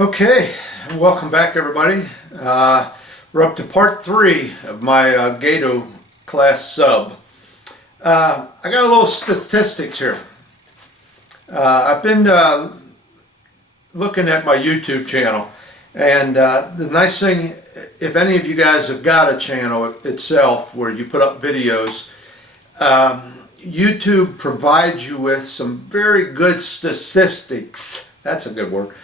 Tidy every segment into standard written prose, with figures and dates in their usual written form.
Okay, welcome back everybody. We're up to part 3 of my Gato class sub. I got a little statistics here. I've been looking at my YouTube channel, and the nice thing, if any of you guys have got a channel itself where you put up videos, YouTube provides you with some very good statistics. That's a good word.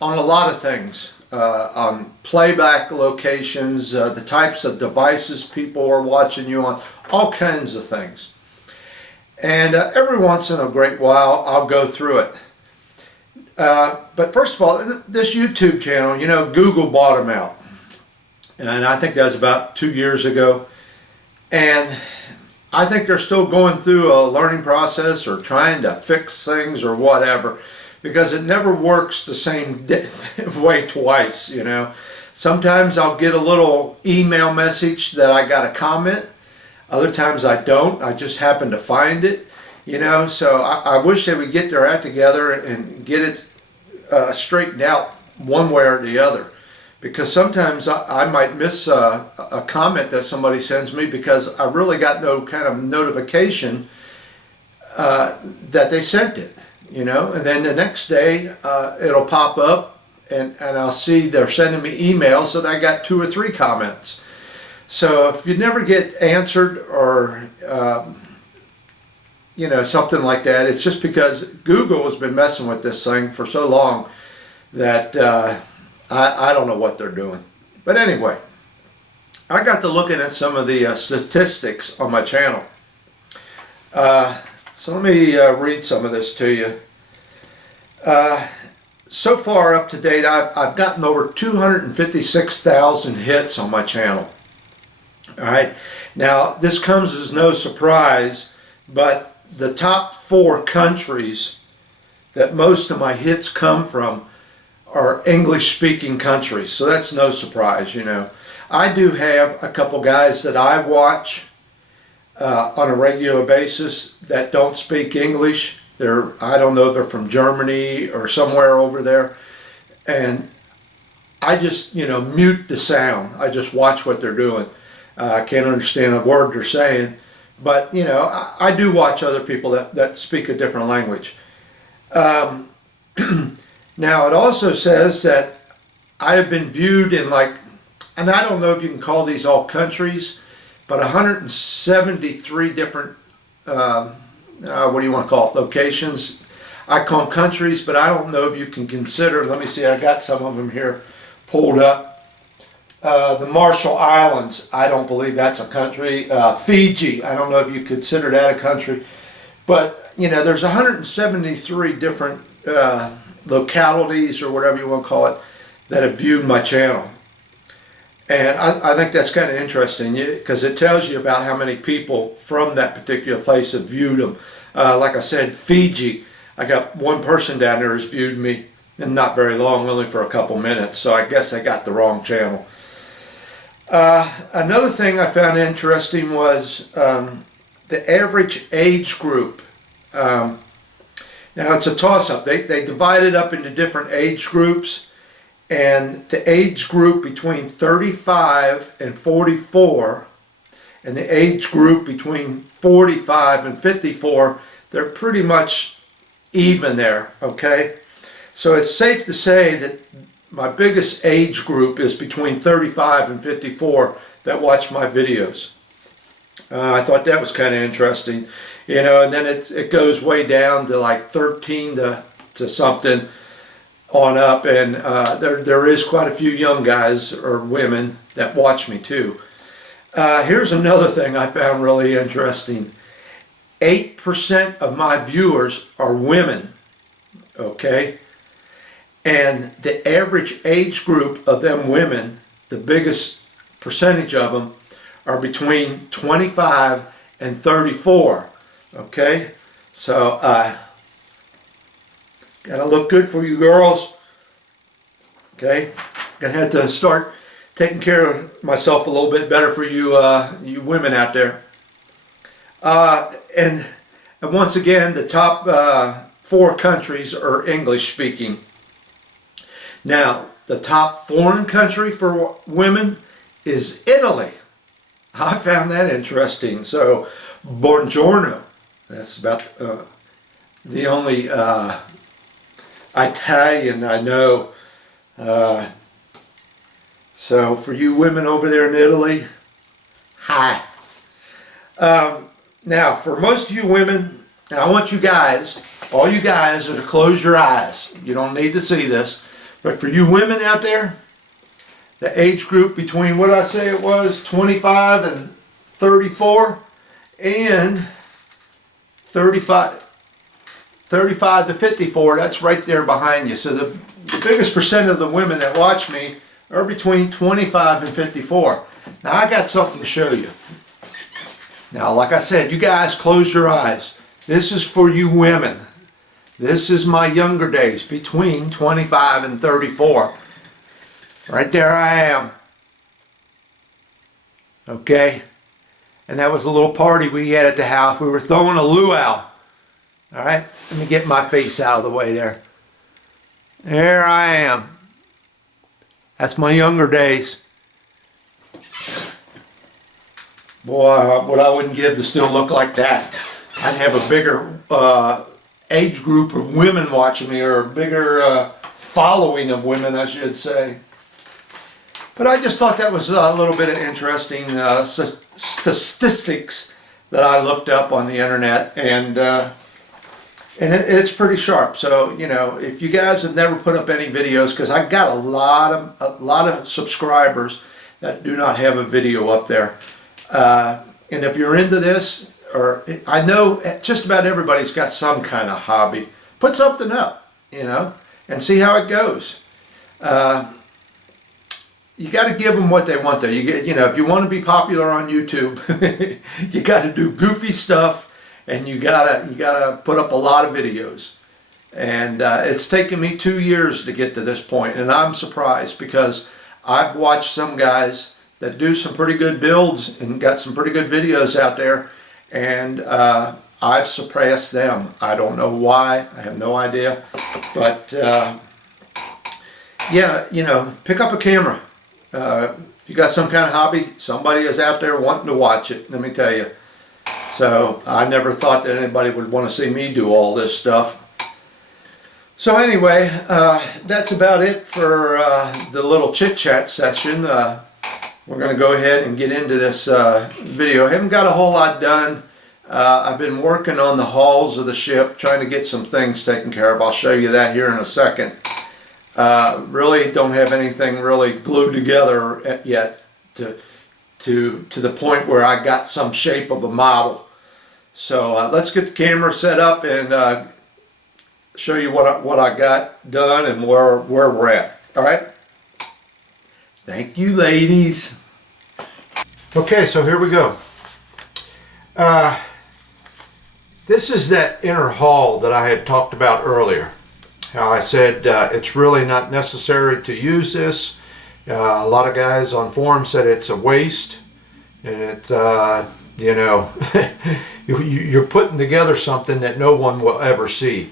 On a lot of things, on playback locations, the types of devices people are watching you on, all kinds of things. And every once in a great while I'll go through it. But first of all, this YouTube channel, you know, Google bought them out. And I think that was about 2 years ago. And I think they're still going through a learning process or trying to fix things or whatever, because it never works the same way twice, you know. Sometimes I'll get a little email message that I got a comment. Other times I don't. I just happen to find it, you know. So I wish they would get their act together and get it straightened out one way or the other. Because sometimes I might miss a comment that somebody sends me because I really got no kind of notification that they sent it. You know, and then the next day it'll pop up and I'll see they're sending me emails that I got 2 or 3 comments. So if you never get answered or you know, something like that, it's just because Google has been messing with this thing for so long that I don't know what they're doing. But anyway, I got to looking at some of the statistics on my channel. So let me read some of this to you. So far up to date, I've gotten over 256,000 hits on my channel. Alright, now this comes as no surprise, but the top 4 countries that most of my hits come from are English-speaking countries, so that's no surprise, you know. I do have a couple guys that I watch on a regular basis that don't speak English. I don't know if they're from Germany or somewhere over there, and I just, you know, mute the sound. I just watch what they're doing. I can't understand a word they're saying, but you know, I do watch other people that speak a different language. Now it also says that I have been viewed in, like, and I don't know if you can call these all countries, but 173 different, what do you want to call it, locations. I call them countries, but I don't know if you can consider, let me see, I got some of them here pulled up. The Marshall Islands, I don't believe that's a country. Fiji, I don't know if you consider that a country. But, you know, there's 173 different localities, or whatever you want to call it, that have viewed my channel. And I think that's kind of interesting, because it tells you about how many people from that particular place have viewed them. Like I said, Fiji, I got one person down there who's viewed me, and not very long, only for a couple minutes, so I guess I got the wrong channel. Another thing I found interesting was the average age group. Now it's a toss-up. They divide it up into different age groups. And the age group between 35 and 44 and the age group between 45 and 54, they're pretty much even there, okay? So it's safe to say that my biggest age group is between 35 and 54 that watch my videos. I thought that was kind of interesting, you know, and then it goes way down to like 13 to something on up, and there is quite a few young guys or women that watch me too. Here's another thing I found really interesting. 8% of my viewers are women, okay? And the average age group of them women, the biggest percentage of them, are between 25 and 34, okay? So, gotta look good for you girls. Okay, gonna have to start taking care of myself a little bit better for you, you women out there. And once again, the top 4 countries are English speaking. Now, the top foreign country for women is Italy. I found that interesting. So, buongiorno. That's about the only Italian I know. So, for you women over there in Italy, hi. Now, for most of you women, I want you guys, all you guys, to close your eyes. You don't need to see this. But for you women out there, the age group between what I say it was, 25 and 34, and 35 to 54, that's right there behind you. So the biggest percent of the women that watch me are between 25 and 54. Now I got something to show you. Now, like I said, you guys close your eyes. This is for you women. This is my younger days, between 25 and 34. Right there I am. Okay? And that was a little party we had at the house. We were throwing a luau. Alright? Let me get my face out of the way there. There I am. That's my younger days. Boy, what I wouldn't give to still look like that. I'd have a bigger age group of women watching me, or a bigger following of women, I should say. But I just thought that was a little bit of interesting statistics that I looked up on the internet, and it's pretty sharp. So, you know, if you guys have never put up any videos, because I got a lot of subscribers that do not have a video up there, and if you're into this, or I know just about everybody's got some kind of hobby, put something up, you know, and see how it goes. You got to give them what they want, though. You know, if you want to be popular on YouTube, you got to do goofy stuff, and you gotta put up a lot of videos. And it's taken me 2 years to get to this point, and I'm surprised, because I've watched some guys that do some pretty good builds and got some pretty good videos out there, and I've surpassed them. I don't know why. I have no idea. But yeah, you know, pick up a camera. If you got some kind of hobby, somebody is out there wanting to watch it, let me tell you. So I never thought that anybody would want to see me do all this stuff. So anyway, that's about it for the little chit-chat session. We're going to go ahead and get into this video. I haven't got a whole lot done. I've been working on the hulls of the ship, trying to get some things taken care of. I'll show you that here in a second. Really don't have anything really glued together yet to the point where I got some shape of a model. So let's get the camera set up and show you what I got done and where we're at. All right? Thank you, ladies. Okay, so here we go. This is that inner hull that I had talked about earlier. How I said it's really not necessary to use this. A lot of guys on forums said it's a waste, and it, you know, you're putting together something that no one will ever see.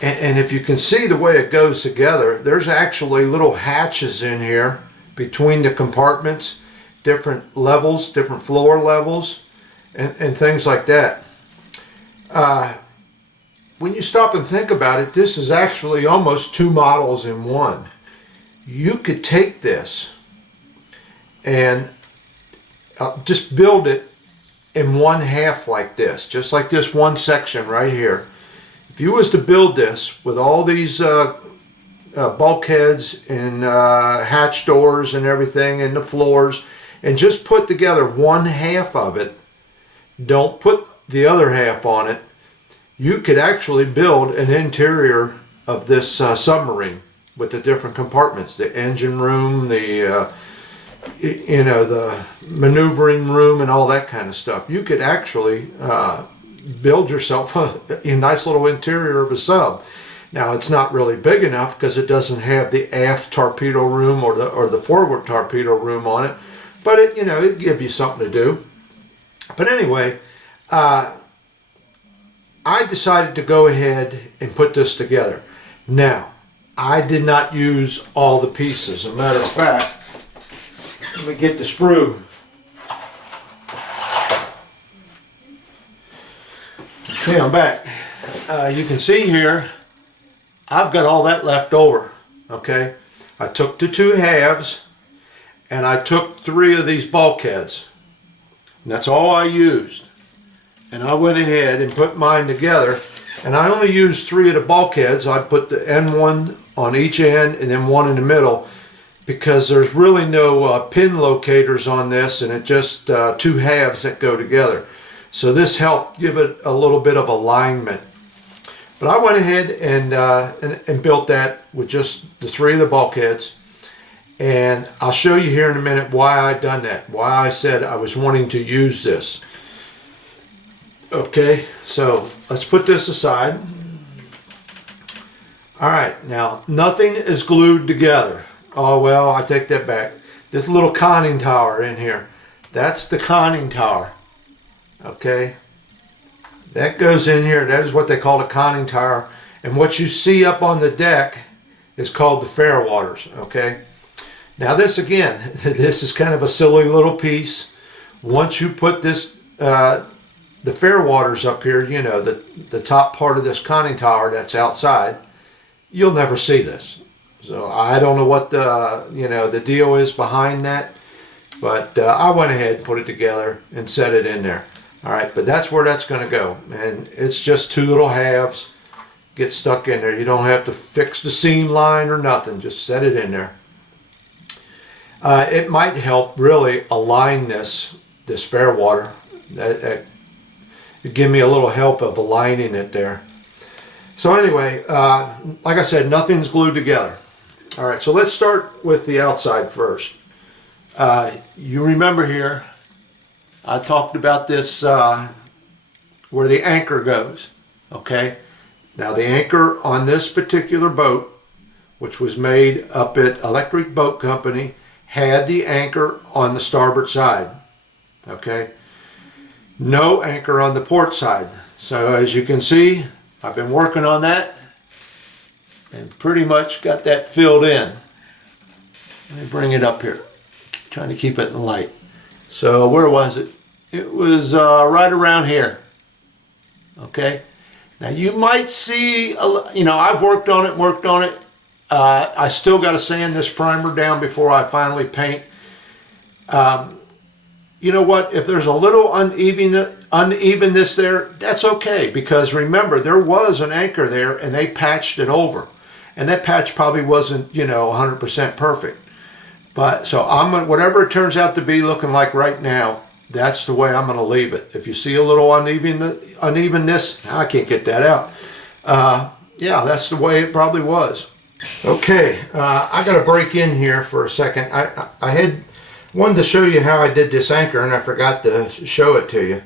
And if you can see the way it goes together, there's actually little hatches in here between the compartments, different levels, different floor levels, and things like that. When you stop and think about it, this is actually almost two models in one. You could take this and just build it in one half like this, just like this one section right here. If you was to build this with all these bulkheads and hatch doors and everything and the floors, and just put together one half of it, don't put the other half on it, you could actually build an interior of this submarine with the different compartments, the engine room, the you know, the maneuvering room, and all that kind of stuff. You could actually build yourself a nice little interior of a sub. Now, it's not really big enough because it doesn't have the aft torpedo room or the forward torpedo room on it, but it, you know, it'd give you something to do. But anyway, I decided to go ahead and put this together. Now, I did not use all the pieces. As a matter of fact, let me get the sprue. Okay, I'm back. You can see here, I've got all that left over. Okay, I took the 2 halves and I took 3 of these bulkheads. And that's all I used. And I went ahead and put mine together. And I only used 3 of the bulkheads. I put the end one on each end and then one in the middle, because there's really no pin locators on this, and it just 2 halves that go together. So this helped give it a little bit of alignment. But I went ahead and built that with just the 3 of the bulkheads. And I'll show you here in a minute why I done that, why I said I was wanting to use this. Okay, so let's put this aside. All right, now nothing is glued together. Oh, well, I take that back. This little conning tower in here, that's the conning tower. Okay, that goes in here. That is what they call a conning tower. And what you see up on the deck is called the fairwaters. Okay, now this again, this is kind of a silly little piece. Once you put this, the fairwaters up here, you know, the top part of this conning tower that's outside, you'll never see this. So I don't know what the, you know, the deal is behind that, but I went ahead and put it together and set it in there. All right, but that's where that's going to go, and it's just 2 little halves. Get stuck in there. You don't have to fix the seam line or nothing. Just set it in there. It might help really align this fairwater. It give me a little help of aligning it there. So anyway, like I said, nothing's glued together. All right, so let's start with the outside first. You remember here, I talked about this where the anchor goes. Okay, now the anchor on this particular boat, which was made up at Electric Boat Company, had the anchor on the starboard side. Okay, no anchor on the port side. So as you can see, I've been working on that and pretty much got that filled in. Let me bring it up here, trying to keep it in light. So where was it? It was right around here. Okay, now you might see, you know, I've worked on it. I still got to sand this primer down before I finally paint. You know what, if there's a little unevenness there, that's okay, because remember, there was an anchor there and they patched it over. And that patch probably wasn't, you know, 100% perfect. But so whatever it turns out to be looking like right now, that's the way I'm going to leave it. If you see a little unevenness, I can't get that out. Yeah, that's the way it probably was. Okay, I got to break in here for a second. I wanted to show you how I did this anchor, and I forgot to show it to you.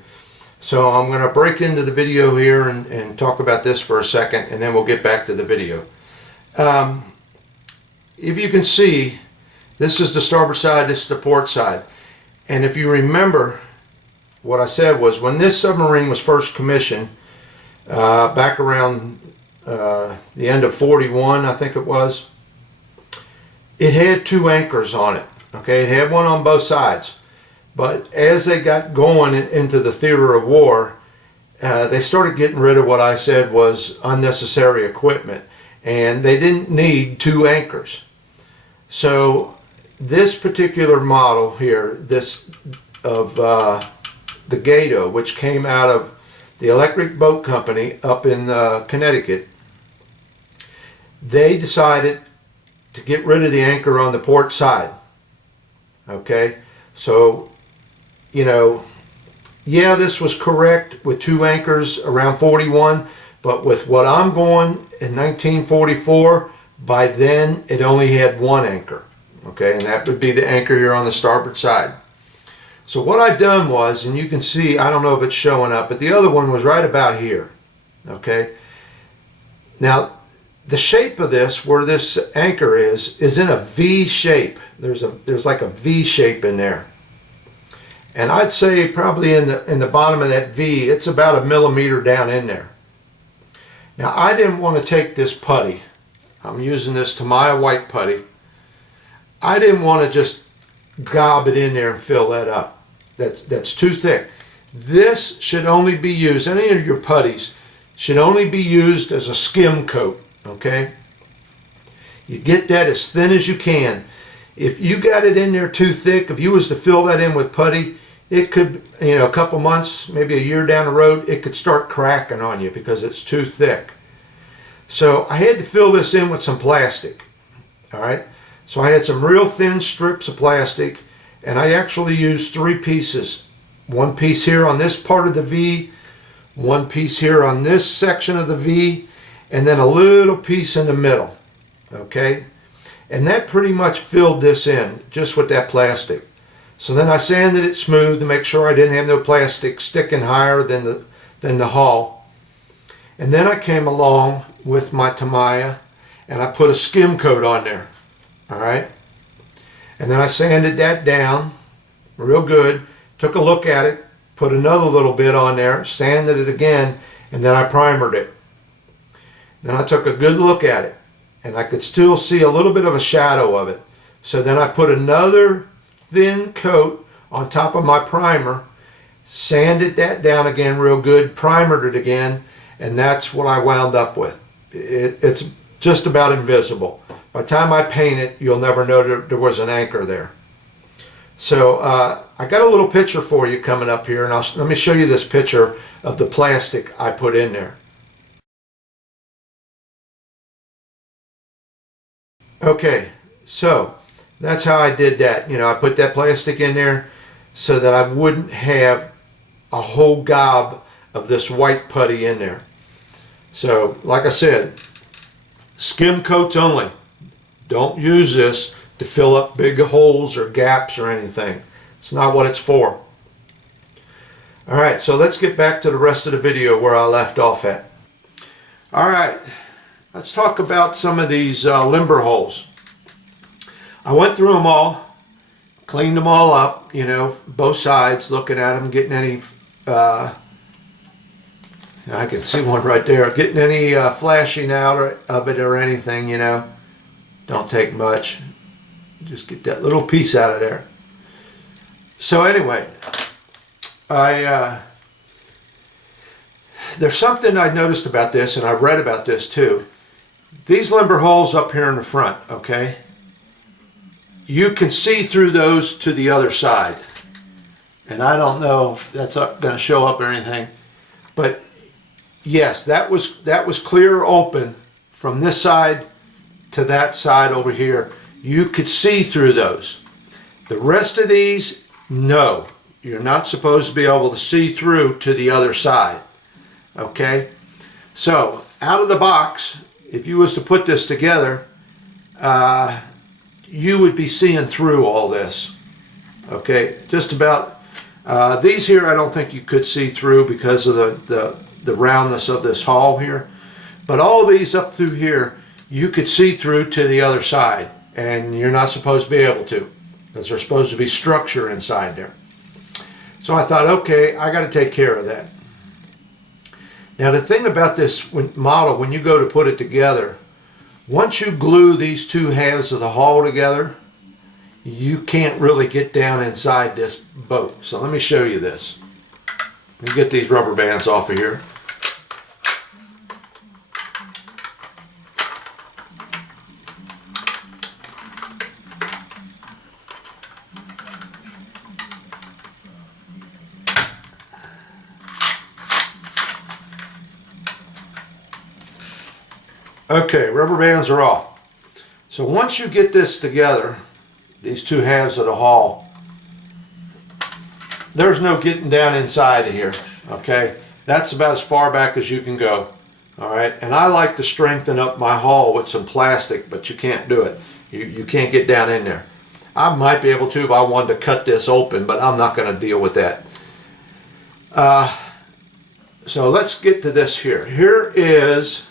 So I'm going to break into the video here and talk about this for a second, and then we'll get back to the video. If you can see, this is the starboard side, this is the port side. And if you remember, what I said was when this submarine was first commissioned, back around the end of 41, I think it was, it had 2 anchors on it. Okay, it had one on both sides. But as they got going into the theater of war, they started getting rid of what I said was unnecessary equipment. And they didn't need 2 anchors. So this particular model here, this of the Gato, which came out of the Electric Boat Company up in Connecticut, they decided to get rid of the anchor on the port side. Okay, so, you know, yeah, this was correct with 2 anchors around 41, but with what I'm going in 1944, by then it only had 1 anchor. Okay, and that would be the anchor here on the starboard side. So what I've done was, and you can see, I don't know if it's showing up, but the other one was right about here. Okay, now the shape of this, where this anchor is in a V shape. There's like a V shape in there, and I'd say probably in the bottom of that V, it's about 1 millimeter down in there. Now I didn't want to take this putty. I'm using this Tamiya white putty. I didn't want to just gob it in there and fill that up. That's too thick. This should only be used, any of your putties should only be used as a skim coat, okay? You get that as thin as you can. If you got it in there too thick, if you was to fill that in with putty, it could, a couple months, maybe a year down the road, it could start cracking on you because it's too thick. So I had to fill this in with some plastic, all right? So I had some real thin strips of plastic, and I actually used 3 pieces. One piece here on this part of the V, one piece here on this section of the V, and then a little piece in the middle, okay? And that pretty much filled this in, just with that plastic. So then I sanded it smooth to make sure I didn't have no plastic sticking higher than the hull. And then I came along with my Tamiya, and I put a skim coat on there. All right, and then I sanded that down real good, took a look at it, put another little bit on there, sanded it again, and then I primered it. Then I took a good look at it, and I could still see a little bit of a shadow of it. So then I put another thin coat on top of my primer, sanded that down again real good, primered it again, and that's what I wound up with. It's just about invisible. By the time I paint it, you'll never know there was an anchor there. So I got a little picture for you coming up here, and let me show you this picture of the plastic I put in there. Okay, so that's how I did that. I put that plastic in there so that I wouldn't have a whole gob of this white putty in there. So, like I said, skim coats only. Don't use this to fill up big holes or gaps or anything. It's not what it's for. Alright, so let's get back to the rest of the video where I left off at. Alright, let's talk about some of these limber holes. I went through them all, cleaned them all up, both sides, looking at them, getting any, I can see one right there, getting any flashing out of it or anything, Don't take much. Just get that little piece out of there. So anyway, there's something I noticed about this, and I've read about this too. These limber holes up here in the front, okay? You can see through those to the other side. And I don't know if that's going to show up or anything, but yes, that was clear open from this side to that side over here. You could see through those. The rest of these, no. You're not supposed to be able to see through to the other side. Okay? So, out of the box, if you was to put this together, you would be seeing through all this. Okay? Just about. These here I don't think you could see through because of the roundness of this hull here. But all these up through here, you could see through to the other side, and you're not supposed to be able to because there's supposed to be structure inside there. So I thought, okay, I got to take care of that. Now the thing about this model, when you go to put it together, once you glue these two halves of the hull together, you can't really get down inside this boat. So let me show you this. Let me get these rubber bands off of here. Okay, rubber bands are off. So once you get this together, these two halves of the hull, there's no getting down inside of here, okay? That's about as far back as you can go, all right? And I like to strengthen up my hull with some plastic, but you can't do it. You can't get down in there. I might be able to if I wanted to cut this open, but I'm not going to deal with that. So let's get to this here. Here is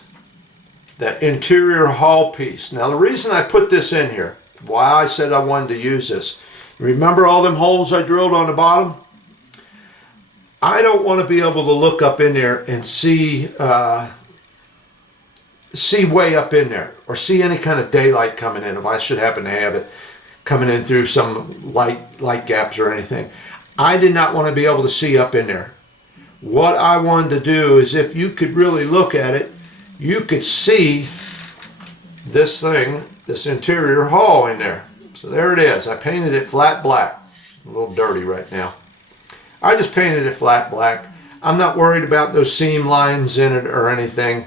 that interior hull piece. Now the reason I put this in here, why I said I wanted to use this, remember all them holes I drilled on the bottom? I don't want to be able to look up in there and see see way up in there or see any kind of daylight coming in, if I should happen to have it coming in through some light gaps or anything. I did not want to be able to see up in there. What I wanted to do is, if you could really look at it, you could see this thing, this interior hull in there. So there it is. I painted it flat black. A little dirty right now. I just painted it flat black. I'm not worried about those seam lines in it or anything.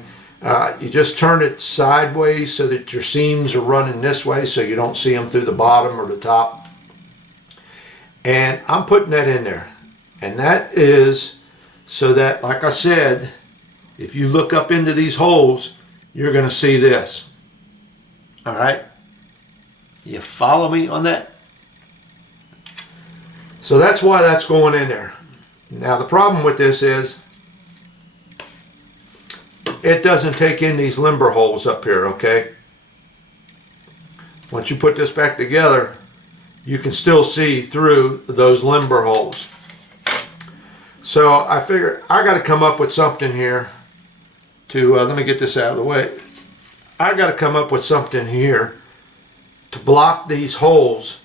You just turn it sideways so that your seams are running this way so you don't see them through the bottom or the top. And I'm putting that in there. And that is so that, like I said, if you look up into these holes, you're going to see this. All right? You follow me on that? So that's why that's going in there. Now the problem with this is it doesn't take in these limber holes up here, okay? Once you put this back together, you can still see through those limber holes. So I figured I got to come up with something here to, let me get this out of the way. I got to come up with something here to block these holes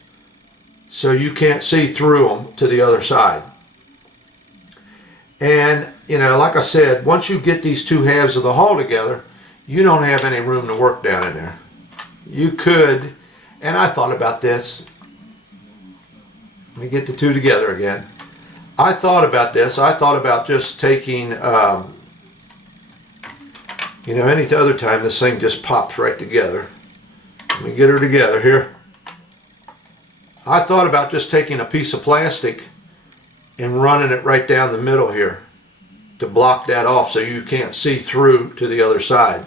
so you can't see through them to the other side. And, you know, like I said, once you get these two halves of the hull together, you don't have any room to work down in there. You could, and I thought about this. Let me get the two together again. I thought about this. I thought about just taking, you know, any other time this thing just pops right together. Let me get her together here. I thought about just taking a piece of plastic and running it right down the middle here to block that off so you can't see through to the other side.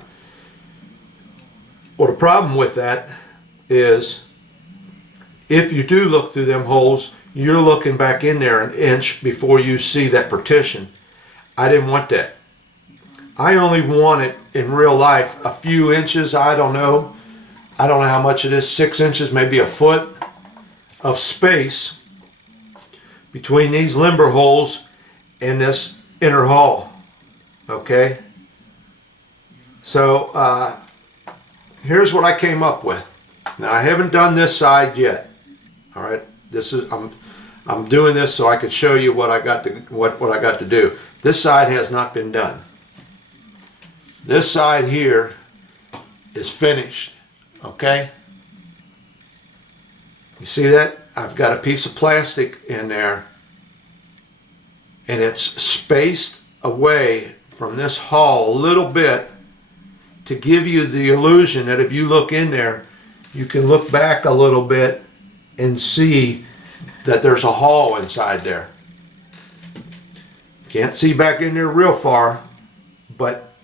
Well, the problem with that is if you do look through them holes, you're looking back in there an inch before you see that partition. I didn't want that. I only want it in real life a few inches. I don't know how much it is, 6 inches, maybe a foot of space between these limber holes and this inner hull. Okay, so here's what I came up with. Now I haven't done this side yet. All right, this is I'm doing this so I could show you what I got to what I got to do. This side has not been done. This side here is finished. Okay, you see that? I've got a piece of plastic in there and it's spaced away from this hull a little bit to give you the illusion that if you look in there, you can look back a little bit and see that there's a hull inside there. Can't see back in there real far, but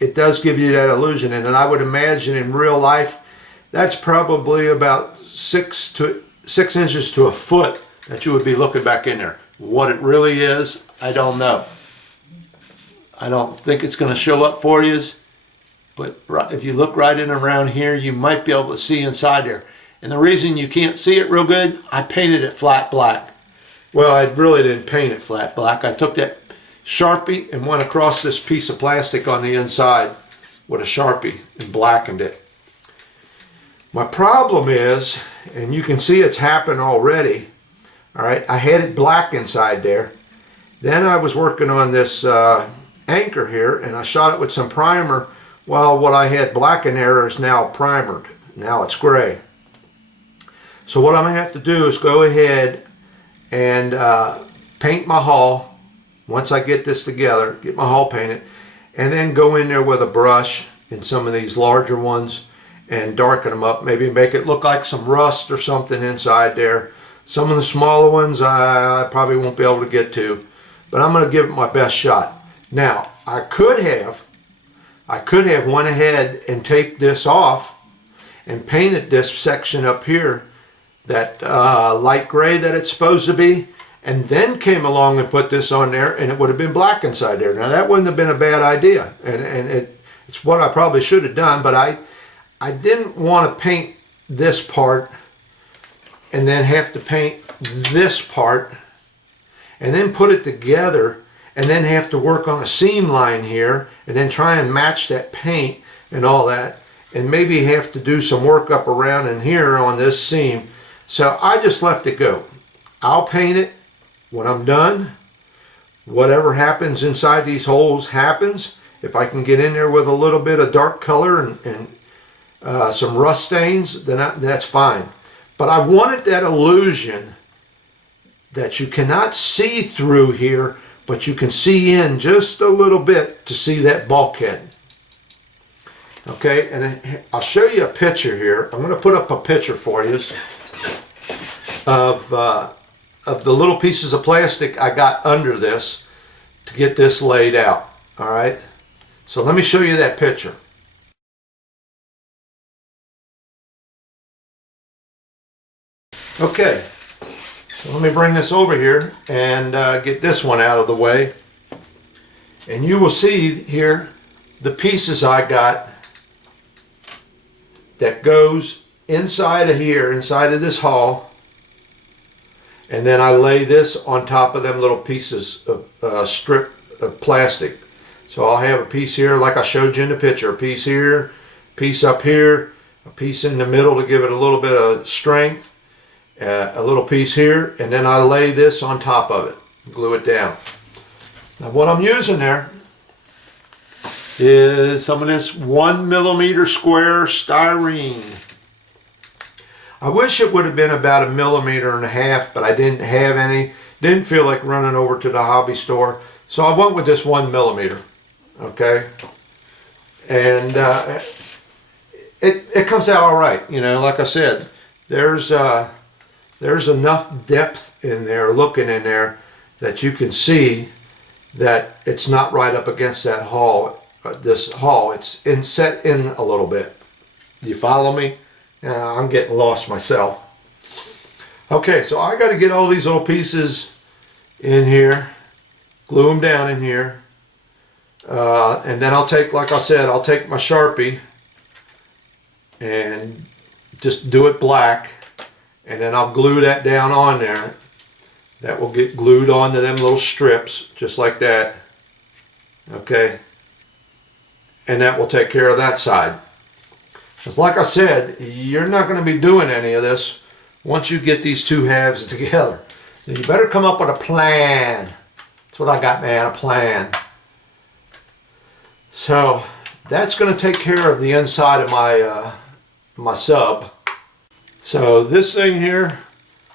it does give you that illusion. And then I would imagine in real life, that's probably about 6 inches to a foot that you would be looking back in there. What it really is, I don't know. I don't think it's going to show up for you, but if you look right in around here, you might be able to see inside there. And the reason you can't see it real good, I painted it flat black. Well, I really didn't paint it flat black. I took that Sharpie and went across this piece of plastic on the inside with a Sharpie and blackened it. My problem is, and you can see it's happened already, all right, I had it black inside there. Then I was working on this anchor here and I shot it with some primer. Well, what I had black in there is now primered. Now it's gray. So what I'm going to have to do is go ahead and paint my hull once I get this together, get my hull painted, and then go in there with a brush in some of these larger ones and darken them up, maybe make it look like some rust or something inside there. Some of the smaller ones I probably won't be able to get to, but I'm going to give it my best shot. Now, I could have went ahead and taped this off and painted this section up here, that light gray that it's supposed to be, and then came along and put this on there and it would have been black inside there. Now that wouldn't have been a bad idea, and it's what I probably should have done, but I didn't want to paint this part and then have to paint this part and then put it together and then have to work on a seam line here and then try and match that paint and all that, and maybe have to do some work up around in here on this seam. So I just left it go. I'll paint it when I'm done. Whatever happens inside these holes happens. If I can get in there with a little bit of dark color and some rust stains, then that's fine. But I wanted that illusion that you cannot see through here, but you can see in just a little bit to see that bulkhead. Okay, and I'll show you a picture here. I'm going to put up a picture for you of the little pieces of plastic I got under this to get this laid out. All right, so let me show you that picture. Okay, so let me bring this over here and get this one out of the way. And you will see here the pieces I got that goes inside of here, inside of this hull. And then I lay this on top of them little pieces of strip of plastic. So I'll have a piece here like I showed you in the picture, a piece here, a piece up here, a piece in the middle to give it a little bit of strength, a little piece here, and then I lay this on top of it, glue it down. Now what I'm using there is some of this 1 millimeter square styrene. I wish it would have been about 1.5 millimeters, but I didn't have any. Didn't feel like running over to the hobby store, so I went with this 1 millimeter. Okay, and it comes out all right. You know, like I said, there's enough depth in there, looking in there, that you can see that it's not right up against that hull. This hull, it's set in a little bit. Do you follow me? I'm getting lost myself. Okay, so I got to get all these little pieces in here, glue them down in here, and then I'll take, like I said, I'll take my Sharpie and just do it black, and then I'll glue that down on there. That will get glued onto them little strips, just like that. Okay, and that will take care of that side. Because like I said, you're not going to be doing any of this once you get these two halves together. So you better come up with a plan. That's what I got, man, a plan. So that's going to take care of the inside of my sub. So this thing here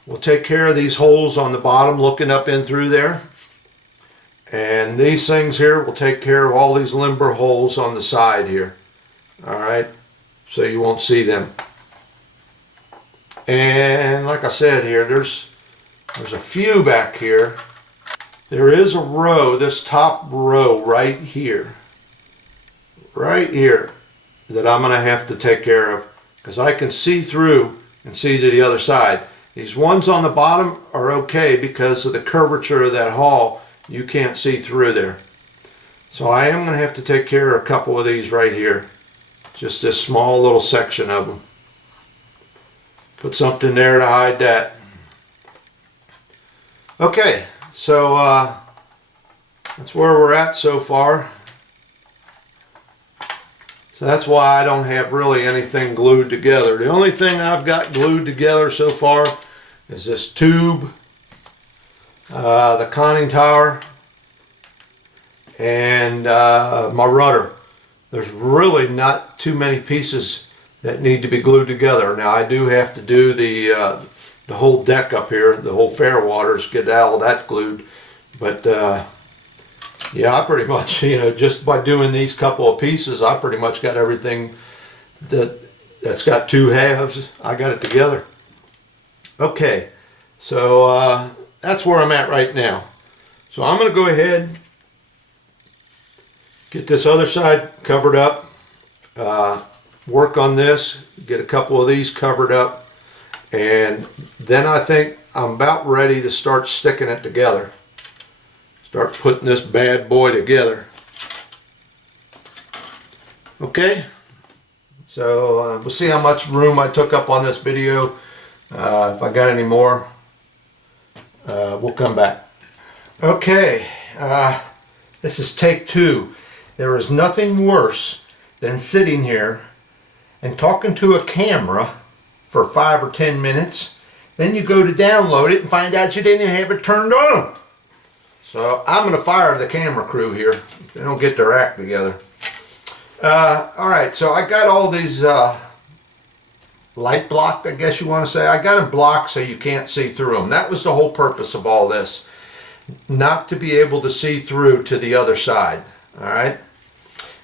will take care of these holes on the bottom looking up in through there. And these things here will take care of all these limber holes on the side here. Alright, so you won't see them. And like I said here, there's a few back here. There is a row, this top row right here, that I'm going to have to take care of, because I can see through and see to the other side. These ones on the bottom are okay because of the curvature of that hull. You can't see through there. So I am going to have to take care of a couple of these right here. Just this small little section of them. Put something there to hide that. Okay, so that's where we're at so far. So that's why I don't have really anything glued together. The only thing I've got glued together so far is this tube, the conning tower, and my rudder. There's really not too many pieces that need to be glued together. Now I do have to do the whole deck up here, the whole fair waters, get all that glued. But yeah, I pretty much, you know, just by doing these couple of pieces, I pretty much got everything that's got two halves. I got it together. Okay, so that's where I'm at right now. So I'm going to go ahead, get this other side covered up, work on this, get a couple of these covered up, and then I think I'm about ready to start sticking it together. Start putting this bad boy together. Okay, so we'll see how much room I took up on this video. If I got any more, we'll come back. Okay, this is take two. There is nothing worse than sitting here and talking to a camera for 5 or 10 minutes. Then you go to download it and find out you didn't even have it turned on. So I'm going to fire the camera crew here. They don't get their act together. Alright, so I got all these light blocked, I guess you want to say. I got them blocked so you can't see through them. That was the whole purpose of all this. Not to be able to see through to the other side. Alright?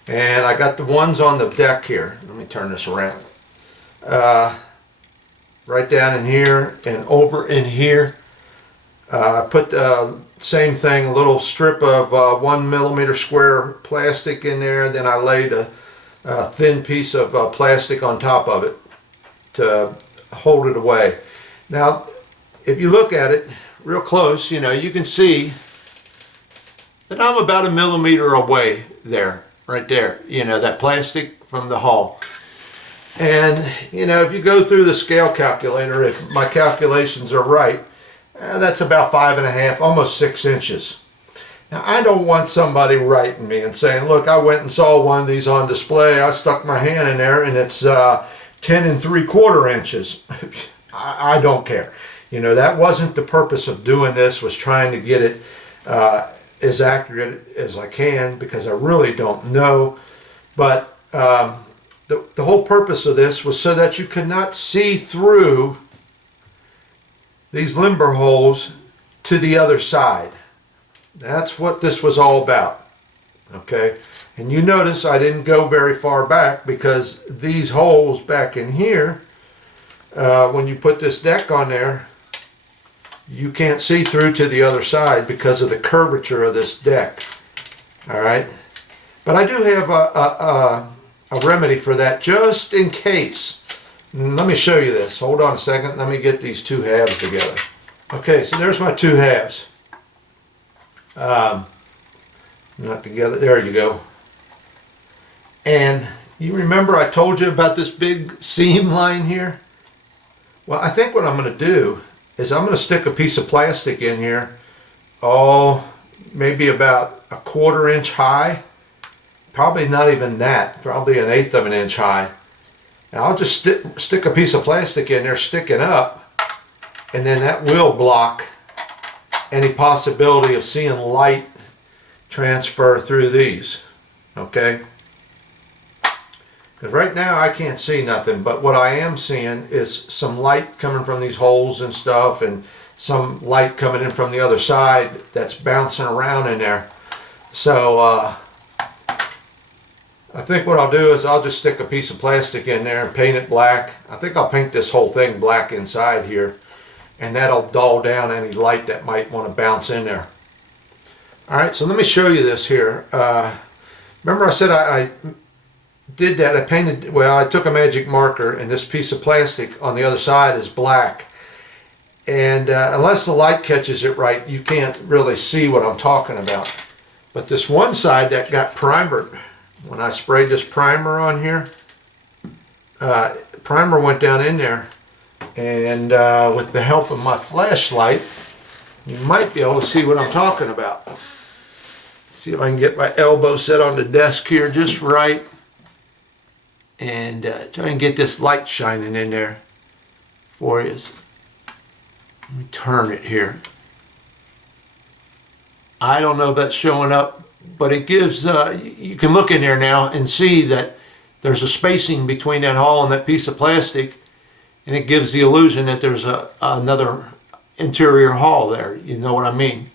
And I got the ones on the deck here. Let me turn this around. Right down in here and over in here. I put the same thing, a little strip of 1 millimeter square plastic in there. Then I laid a thin piece of plastic on top of it to hold it away. Now, if you look at it real close, you know, you can see that I'm about 1 millimeter away there, right there. You know, that plastic from the hull. And, you know, if you go through the scale calculator, if my calculations are right, that's about 5.5, almost 6 inches. Now, I don't want somebody writing me and saying, look, I went and saw one of these on display. I stuck my hand in there and it's 10 3/4 inches. I don't care. You know, that wasn't the purpose of doing this, was trying to get it as accurate as I can, because I really don't know. But the whole purpose of this was so that you could not see through these limber holes to the other side. That's what this was all about. Okay, and you notice I didn't go very far back, because these holes back in here, when you put this deck on there, you can't see through to the other side because of the curvature of this deck. Alright, but I do have a remedy for that, just in case. Let me show you this. Hold on a second. Let me get these two halves together. Okay, so there's my two halves. Not together. There you go. And you remember I told you about this big seam line here? Well, I think what I'm going to do is I'm going to stick a piece of plastic in here, maybe about 1/4 inch high. Probably not even that, probably 1/8 of an inch high. And I'll just stick a piece of plastic in there sticking up, and then that will block any possibility of seeing light transfer through these. Okay? Because right now I can't see nothing, but what I am seeing is some light coming from these holes and stuff, and some light coming in from the other side that's bouncing around in there. So I think what I'll do is I'll just stick a piece of plastic in there and paint it black. I think I'll paint this whole thing black inside here, and that'll dull down any light that might want to bounce in there. Alright, so let me show you this here. Remember I said I did that, I painted, well, I took a magic marker, and this piece of plastic on the other side is black. And unless the light catches it right, you can't really see what I'm talking about. But this one side that got primered, when I sprayed this primer on here, primer went down in there, and with the help of my flashlight, you might be able to see what I'm talking about. See if I can get my elbow set on the desk here just right, and try and get this light shining in there for you. Let me turn it here. I don't know if that's showing up, but it gives, you can look in there now and see that there's a spacing between that hull and that piece of plastic, and it gives the illusion that there's another interior hull there. You know what I mean?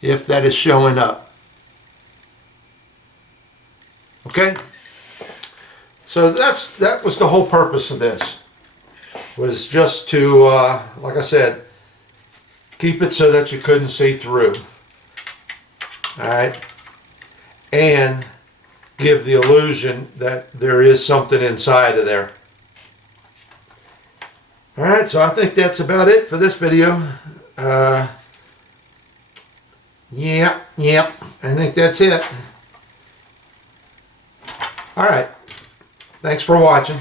If that is showing up. Okay? So that was the whole purpose of this, was just to, like I said, keep it so that you couldn't see through. Alright? And give the illusion that there is something inside of there. Alright, so I think that's about it for this video. Yep, I think that's it. Alright, thanks for watching.